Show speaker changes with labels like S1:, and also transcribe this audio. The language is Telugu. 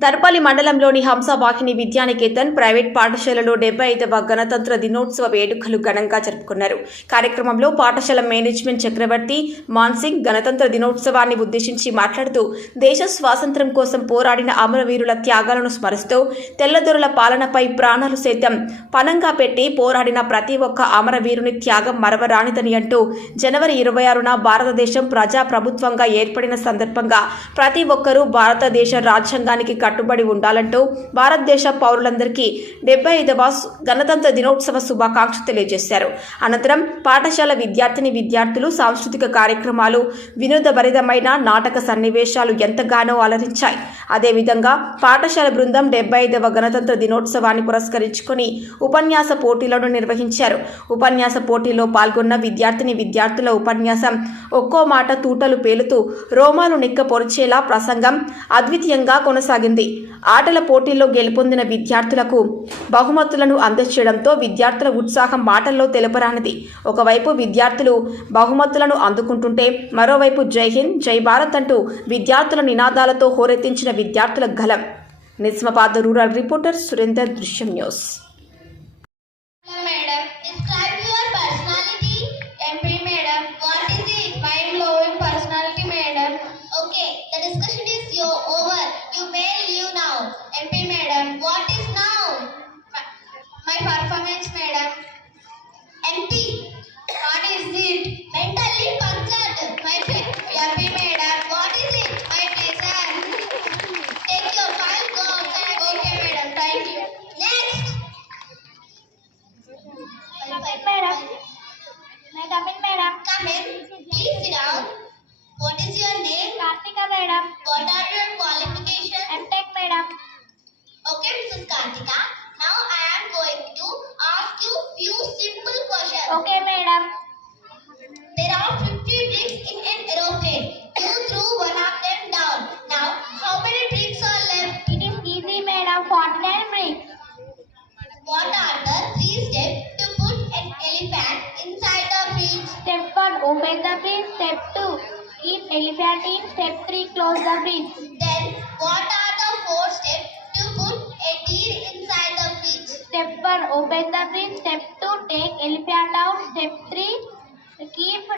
S1: దర్పల్లి మండలంలోని హంసవాహిని విద్యానికేతన్ ప్రైవేట్ పాఠశాలలో 75వ గణతంత్ర దినోత్సవ వేడుకలు ఘనంగా జరుపుకున్నారు. కార్యక్రమంలో పాఠశాల మేనేజ్మెంట్ చక్రవర్తి మాన్సింగ్ గణతంత్ర దినోత్సవాన్ని ఉద్దేశించి మాట్లాడుతూ దేశ స్వాతంత్ర్యం కోసం పోరాడిన అమరవీరుల త్యాగాలను స్మరిస్తూ తెల్లదొరల పాలనపై ప్రాణాలు సైతం పణంగా పెట్టి పోరాడిన ప్రతి ఒక్క అమరవీరుని త్యాగం మరవరానిదని అంటూ జనవరి 26న భారతదేశం ప్రజాప్రభుత్వంగా ఏర్పడిన సందర్భంగా ప్రతి ఒక్కరూ భారతదేశ రాజ్యాంగానికి కట్టుబడి ఉండాలంటూ భారతదేశ పౌరులందరికీ 75వ గణతంత్ర దినోత్సవ శుభాకాంక్షలు తెలియజేశారు. అనంతరం పాఠశాల విద్యార్థులు సాంస్కృతిక కార్యక్రమాలు, వినోదభరితమైన నాటక సన్నివేశాలు ఎంతగానో అలరించాయి. అదేవిధంగా పాఠశాల బృందం 75వ గణతంత్ర దినోత్సవాన్ని పురస్కరించుకొని ఉపన్యాస పోటీలను నిర్వహించారు. ఉపన్యాస పోటీలో పాల్గొన్న విద్యార్థుల ఉపన్యాసం ఒక్కో మాట తూటలు పేలుతూ రోమాలు నిక్క పొరిచేలా ప్రసంగం అద్వితీయంగా కొనసాగింది. ఆటల పోటీల్లో గెలుపొందిన విద్యార్థులకు బహుమతులను అందజేయడంతో విద్యార్థుల ఉత్సాహం మాటల్లో తెలపరానిది. ఒకవైపు విద్యార్థులు బహుమతులను అందుకుంటుంటే మరోవైపు జై హింద్, జై భారత్ అంటూ విద్యార్థుల నినాదాలతో హోరెత్తించిన విద్యార్థుల గలం. Nizamabad rural reporter Surender, Drishyam news.
S2: My performance, madam. MP, what is it? Mentally punctured. My MP, madam. What is it? My pleasure. Take your file, go outside. Okay, madam. Thank you. Next.
S3: Come in, madam. May I come in, madam?
S2: Come in. Please sit down. What is your name?
S3: Kartika, madam.
S2: What are your qualifications?
S3: M.Tech, madam.
S2: Okay, Mrs. Kartika. Now I am going to ask you few simple questions.
S3: Okay, madam.
S2: There are 50 bricks in an aeroplane. You threw one of them down. Now, how many bricks are left?
S3: It is easy, madam. 49 bricks.
S2: What are the 3 steps to put an elephant inside the fridge?
S3: Step 1, open the fridge. Step 2, keep elephant in. Step 3, close the fridge.
S2: Then, what are the 4 steps to put a deer inside the fridge?
S3: Step 1, open the fridge. Step 2, take elephant out. Step